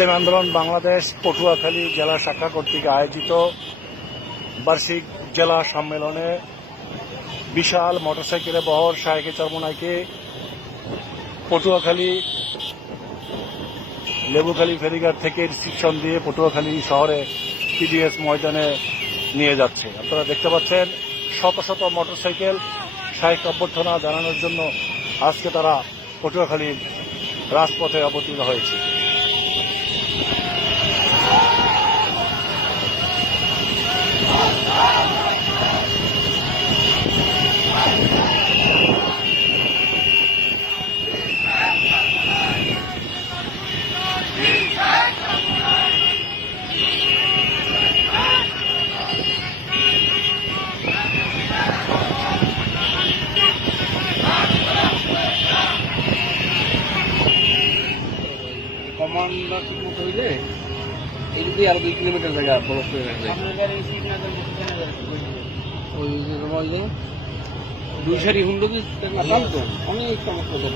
ইসলামী আন্দোলন বাংলাদেশ পটুয়াখালী জেলা শাখা কর্তৃক আয়োজিত বার্ষিক জেলা সম্মেলনে বিশাল মোটরসাইকেলে বহর শাহেকে চরমনাইকে পটুয়াখালী লেবুখালী ফেরিঘাট থেকে রিসিপশন দিয়ে পটুয়াখালী শহরে পিডিএস ময়দানে নিয়ে যাচ্ছে। আপনারা দেখতে পাচ্ছেন, শত শত মোটরসাইকেল শাহেক অভ্যর্থনা জানানোর জন্য আজকে তারা পটুয়াখালীর রাজপথে অবতীর্ণ হয়েছে। কমান্ডটা ঠিক মতো হইলে এই যদি আরও দুই কিলোমিটার জায়গা ব্লক করে রাখবে ওই যে দুই সারি হুন্ডু কি? অনেক চমৎকার